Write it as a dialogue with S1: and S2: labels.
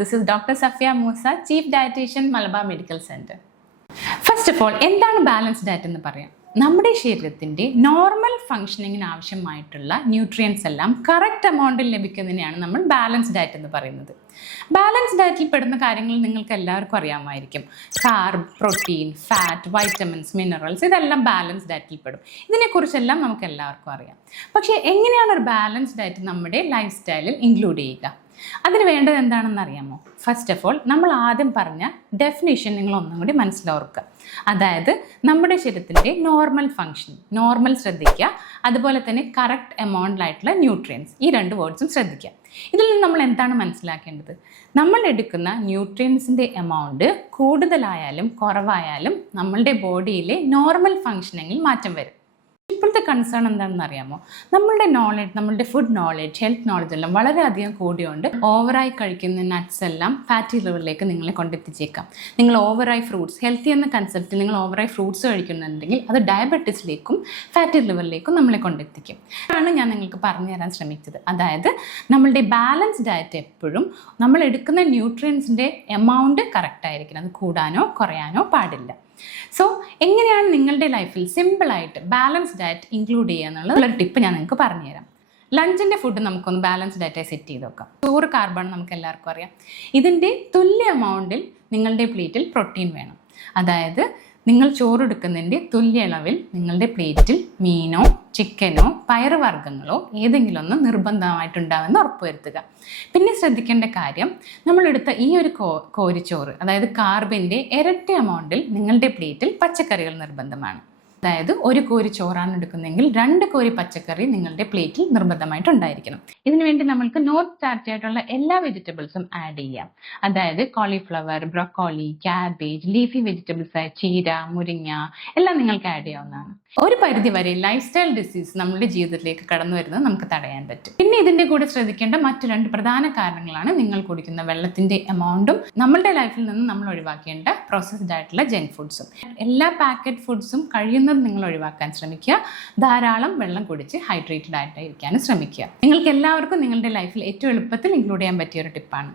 S1: This is doctor Safiya Moosa chief dietitian Malabar medical centre first of all എന്താണ് balance diet എന്ന് പറയാം? നമ്മുടെ ശരീരത്തിന്റെ നോർമൽ ഫങ്ഷനിങ്ങിന് ആവശ്യമായിട്ടുള്ള ന്യൂട്രിയൻസ് എല്ലാം കറക്റ്റ് എമൗണ്ടിൽ ലഭിക്കുന്നതിനെയാണ് നമ്മൾ ബാലൻസ് ഡയറ്റ് എന്ന് പറയുന്നത്. ബാലൻസ് ഡയറ്റിൽ പെടുന്ന കാര്യങ്ങൾ നിങ്ങൾക്ക് എല്ലാവർക്കും അറിയാമായിരിക്കും. Carb protein fat vitamins minerals ഇതെല്ലാം ബാലൻസ് ഡയറ്റിൽ പെടും. ഇതിനെക്കുറിച്ചെല്ലാം നമുക്ക് എല്ലാവർക്കും അറിയാം. പക്ഷേ എങ്ങനെയാണ് ഒരു ബാലൻസ് ഡയറ്റ് നമ്മുടെ ലൈഫ് സ്റ്റൈലിൽ ഇൻക്ലൂഡ് ചെയ്യുക? അതിന് വേണ്ടത് എന്താണെന്ന് അറിയാമോ? ഫസ്റ്റ് ഓഫ് ഓൾ നമ്മൾ ആദ്യം പറഞ്ഞ ഡെഫിനേഷൻ നിങ്ങൾ ഒന്നും കൂടി മനസ്സിലോർക്കുക. അതായത് നമ്മുടെ ശരീരത്തിന്റെ നോർമൽ ഫങ്ഷൻ നോർമൽ ശ്രദ്ധിക്കുക. അതുപോലെ തന്നെ കറക്റ്റ് എമൗണ്ടിലായിട്ടുള്ള ന്യൂട്രിയൻസ് ഈ രണ്ട് വേർഡ്സും ശ്രദ്ധിക്കുക. ഇതിൽ നിന്ന് നമ്മൾ എന്താണ് മനസ്സിലാക്കേണ്ടത്? നമ്മൾ എടുക്കുന്ന ന്യൂട്രിയൻസിന്റെ എമൗണ്ട് കൂടുതലായാലും കുറവായാലും നമ്മളുടെ ബോഡിയിലെ നോർമൽ ഫങ്ഷനിങ്ങിൽ മാറ്റം വരും. ഇപ്പോഴത്തെ കൺസേൺ എന്താണെന്ന് അറിയാമോ? നമ്മളുടെ നോളജ് നമ്മളുടെ ഫുഡ് നോളജ് ഹെൽത്ത് നോളജ് എല്ലാം വളരെയധികം കൂടിയുണ്ട് ഓവറായി കഴിക്കുന്ന നട്ട്സ് എല്ലാം ഫാറ്റി ലിവറിലേക്ക് നിങ്ങളെ കൊണ്ടെത്തിച്ചേക്കാം. നിങ്ങൾ ഓവറായി ഫ്രൂട്ട്സ് ഹെൽത്തി എന്ന കൺസെപ്റ്റിൽ നിങ്ങൾ ഓവറായി ഫ്രൂട്ട്സ് കഴിക്കുന്നുണ്ടെങ്കിൽ അത് ഡയബറ്റീസിലേക്കും ഫാറ്റി ലിവറിലേക്കും നമ്മളെ കൊണ്ടെത്തിക്കും. ആണ് ഞാൻ നിങ്ങൾക്ക് പറഞ്ഞു തരാൻ ശ്രമിച്ചത്. അതായത് നമ്മളുടെ ബാലൻസ് ഡയറ്റ് എപ്പോഴും നമ്മൾ എടുക്കുന്ന ന്യൂട്രിയൻസിന്റെ എമൗണ്ട് കറക്റ്റ് ആയിരിക്കണം. അത് കൂടാനോ കുറയാനോ പാടില്ല. സോ എങ്ങനെയാണ് നിങ്ങളുടെ ലൈഫിൽ സിമ്പിളായിട്ട് ബാലൻസ് ഡയറ്റ് ഇൻക്ലൂഡ് ചെയ്യുക എന്നുള്ള ഒരു ടിപ്പ് ഞാൻ നിങ്ങൾക്ക് പറഞ്ഞുതരാം. ലഞ്ചിന്റെ ഫുഡ് നമുക്കൊന്ന് ബാലൻസ് ഡയറ്റായി സെറ്റ് ചെയ്ത് വെക്കാം. ചോറ് കാർബൺ നമുക്ക് എല്ലാവർക്കും അറിയാം. ഇതിന്റെ തുല്യ എമൗണ്ടിൽ നിങ്ങളുടെ പ്ലേറ്റിൽ പ്രോട്ടീൻ വേണം. അതായത് നിങ്ങൾ ചോറെടുക്കുന്നതിന്റെ തുല്യ അളവിൽ നിങ്ങളുടെ പ്ലേറ്റിൽ മീനോ ചിക്കനോ പയറുവർഗങ്ങളോ ഏതെങ്കിലും ഒന്ന് നിർബന്ധമായിട്ടുണ്ടാവുമെന്ന് ഉറപ്പുവരുത്തുക. പിന്നെ ശ്രദ്ധിക്കേണ്ട കാര്യം നമ്മളെടുത്ത ഈ ഒരു കോ കോരിച്ചോറ് അതായത് കാർബിന്റെ ഇരട്ടി എമൗണ്ടിൽ നിങ്ങളുടെ പ്ലേറ്റിൽ പച്ചക്കറികൾ നിർബന്ധമാണ്. അതായത് ഒരു കോരി ചോറാണ് എടുക്കുന്നതെങ്കിൽ രണ്ട് കോരി പച്ചക്കറി നിങ്ങളുടെ പ്ലേറ്റിൽ നിർബന്ധമായിട്ട് ഉണ്ടായിരിക്കണം ഇതിനുവേണ്ടി നമ്മൾക്ക് നോൺ സ്റ്റാർച്ച് ആയിട്ടുള്ള എല്ലാ വെജിറ്റബിൾസും ആഡ് ചെയ്യാം. അതായത് cauliflower broccoli cabbage leafy vegetables ആയ ചീര മുരിങ്ങ എല്ലാം നിങ്ങൾക്ക് ആഡ് ചെയ്യാവുന്നതാണ്. ഒരു പരിധി വരെ ലൈഫ് സ്റ്റൈൽ ഡിസീസ് നമ്മുടെ ജീവിതത്തിലേക്ക് കടന്നു വരുന്നത് നമുക്ക് തടയാൻ പറ്റും. പിന്നെ ഇതിന്റെ കൂടെ ശ്രദ്ധിക്കേണ്ട മറ്റു രണ്ട് പ്രധാന കാരണങ്ങളാണ് നിങ്ങൾ കുടിക്കുന്ന വെള്ളത്തിന്റെ എമൗണ്ടും നമ്മളുടെ ലൈഫിൽ നിന്ന് നമ്മൾ ഒഴിവാക്കേണ്ട പ്രോസസ്ഡ് ആയിട്ടുള്ള ജങ്ക് ഫുഡ്സും എല്ലാ പാക്കറ്റ് ഫുഡ്സും കഴിയുന്നത് നിങ്ങൾ ഒഴിവാക്കാൻ ശ്രമിക്കുക. ധാരാളം വെള്ളം കുടിച്ച് ഹൈഡ്രേറ്റഡ് ആയിട്ടായിരിക്കാനും ശ്രമിക്കുക. നിങ്ങൾക്ക് എല്ലാവർക്കും നിങ്ങളുടെ ലൈഫിൽ ഏറ്റവും എളുപ്പത്തിൽ ഇൻക്ലൂഡ് ചെയ്യാൻ പറ്റിയ ഒരു ടിപ്പാണ്